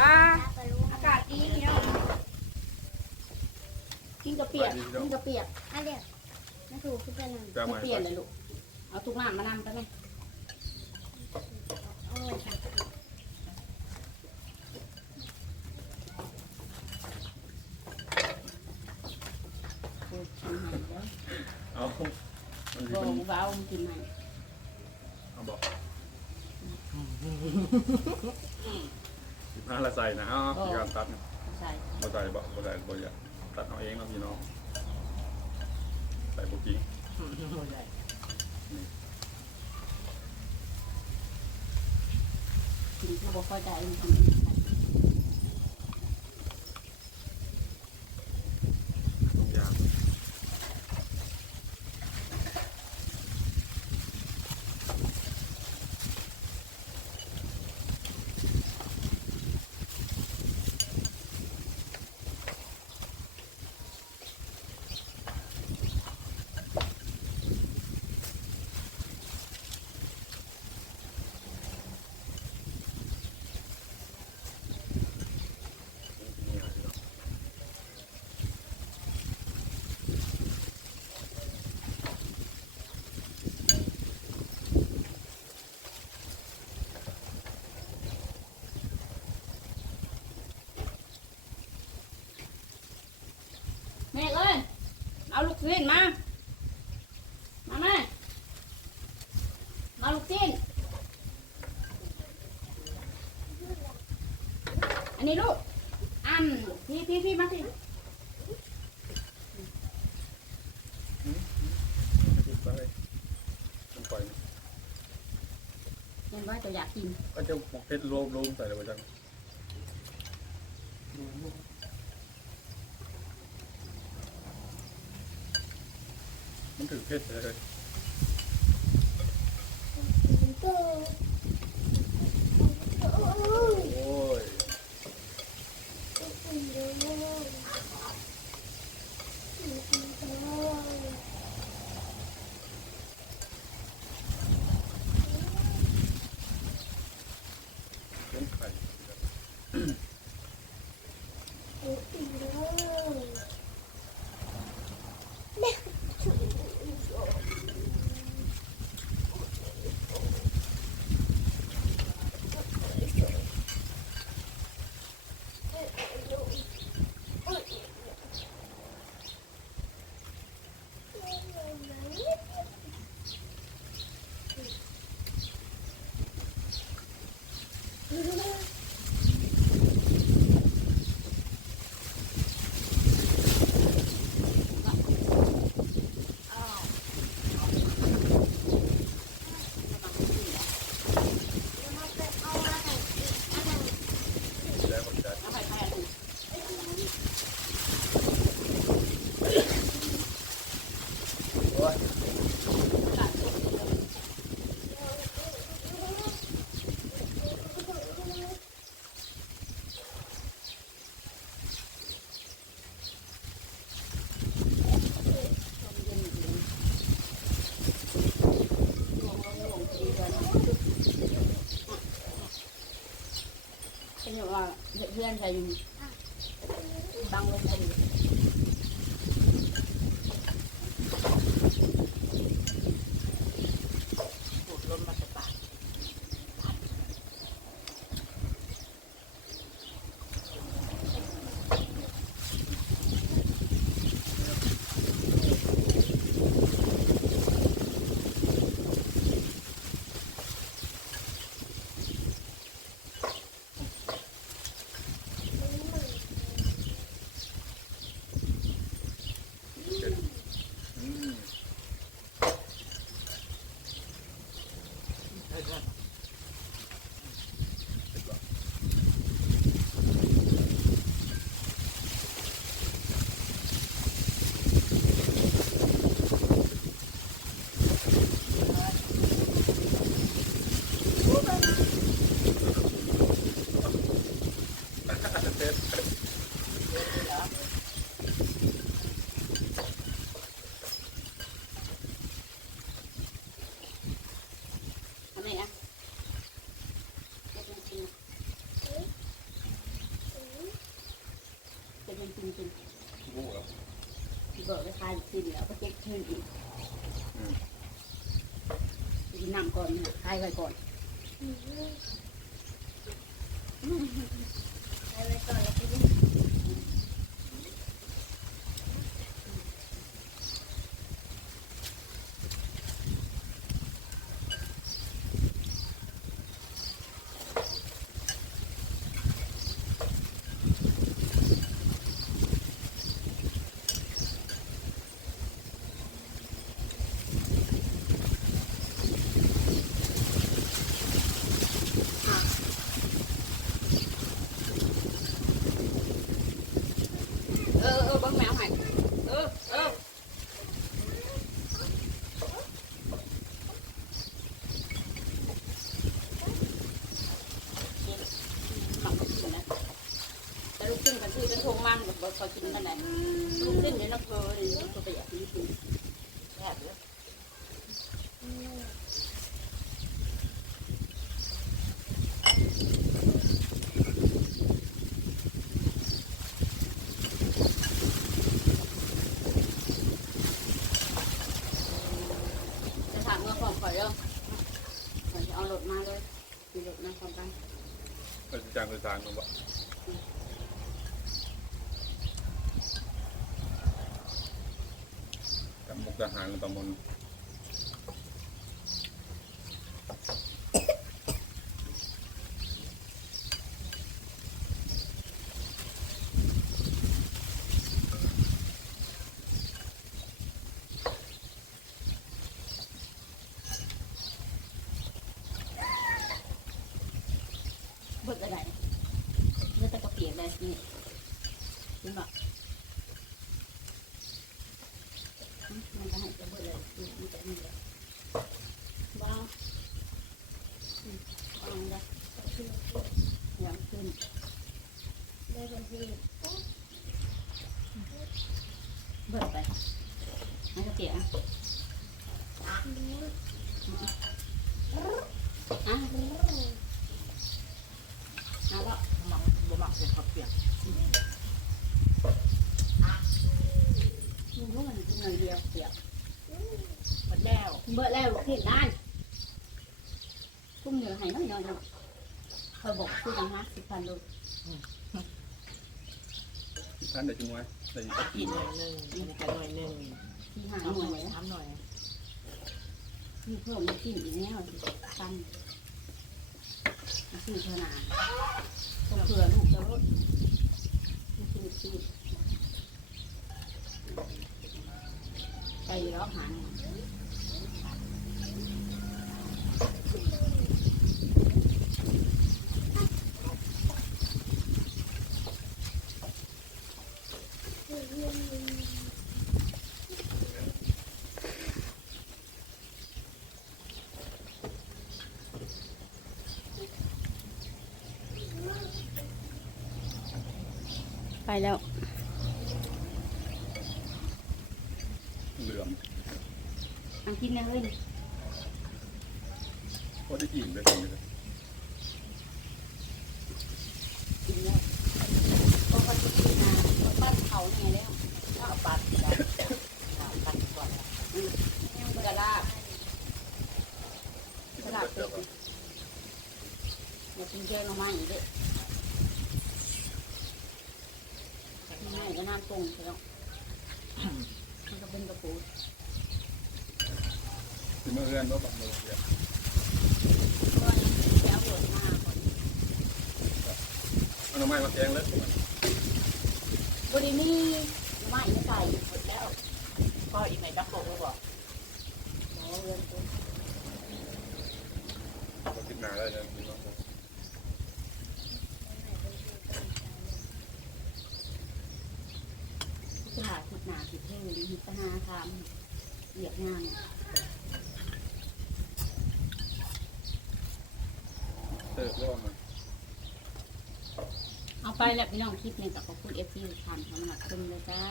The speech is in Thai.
ป้าปลาลูกอากาศดีพี่น้องกินกระเปียกกินกระเปียกอันเดียวมาถูกขึ้นไปหนึ่งจะกมาระเปียกเลยลูกเอาทุกน้ำมานำไปไหมโอ้ยค่ะโอ้ยกินใหม่แล้วเอามันบอเป็นกเบามันกินใหม่เอาบอก สิบห้าละใส่นะอ๋อมีการตัดนะใส่บ่ใส่บ่บ่ใส่บ่อยากตัดเอาเองเนาะพี่น้องใส่บุกี้กินก็บอกค่อยได้มันกิน เอาลูกชิ้นมา มาแม่มาลูกชิ้น อันนี้ลูก อันพี่พี่พี่มาพี่มันว่าจะอยากกิน ก็จะหมกเพชรโลมโลมใส่เลยว่าจัง ถือเพชรเลยตู้โอ้ยโอ้ยเป็นไข่ เป็นอย่างว่าเพื่อนใส่อยู่บังลงไปอยู่สูดลมมาสปา เายสิ้นแล้วก็เจ็บขึ้นอีกอืมกินน้ำก่อนคายไว้ก่อน ไปไว้ก่อนแล้วก็ยิ่ง เออเออเบังแมวใหม่เออเออหมักกินนะแต่ลูกขึ้นกันชื่อเป็นทงมันกั บเขากินกันไหนลูกขึ้นเนี่ยน้ำเพลเลยลูกก็ไปอยากกินกินแซ่บเลยจะถามเมื่อพร้อมก่อนเด้อเดี๋ยจะเอารถมาเลยมีรถมาพร้อมกันไปจ้างไปสร้างมันบ่กับ มุกดาหารตำบลเบิดอะไรเลือตะกะเปียกเลยนี่จริงป่ะอืมมันก็ให้จะเบิดเลยนี่มันจะนี่เลยว้าวอืมวางเลยยังขึ้น ได้คนที่ เบิดไปให้กระเปียกอะอะเอาละหมักบ่หมักเป็นข้าวเปียกมึงรู้มันกินหน่อยเดียวเปียกมันแล้วเบิดแล้วเห็นนานทุ่มเหนือให้น้อยหน่อยเนาะเคยบอกซื้อกันห้าสิบพันลูกท่านได้จุงไว้ได้ยินกินหน่อยหนึ่งกินกันหน่อยหนึ่งที่หาหน่อยยนะทำหน่อยมีเพิ่มกินอีกแล้วปัน ซื้อเท่านาก็เผื่อลูกจะลดซื้อซื้อไปแล้วหาหน่อ ไปแล้วเหลื่อมอังกินนะเฮ้ยก็ได้อิ่มเลยคนเลยกินแล้วก็พัดกินมาก็ปั้นเขาไงแล้วข้าวปัดจ้ะข้าวปัดก่อนกระลาบกระลาบเป็ดอย่ากินเยอะลงมาอีกเด้อไม่ ก็น้ำตรงไปแล้วมันก็เป็นกระปูคือเมื่อเอื้อนว่าบังโลเนี่ยก็แก้วบดมาก่อนเอาหน่อไม้มาแกงแล้วบริมีไม่ไม่ใส่หมดแล้วก็อีกไหนจะโกะบอกโอ้เงินตัวก็ติดหนาได้เลยพี่น้องผ มที่หาผิดหนาคิดเท่ผิดปัญหาทำเหยียบงานเติบโตมมันเอาไปแล้วพี่น้องคลิปหนึ่งกับขอบคุณเอฟซีทำทำมาหนักขึ้นเลยจ้า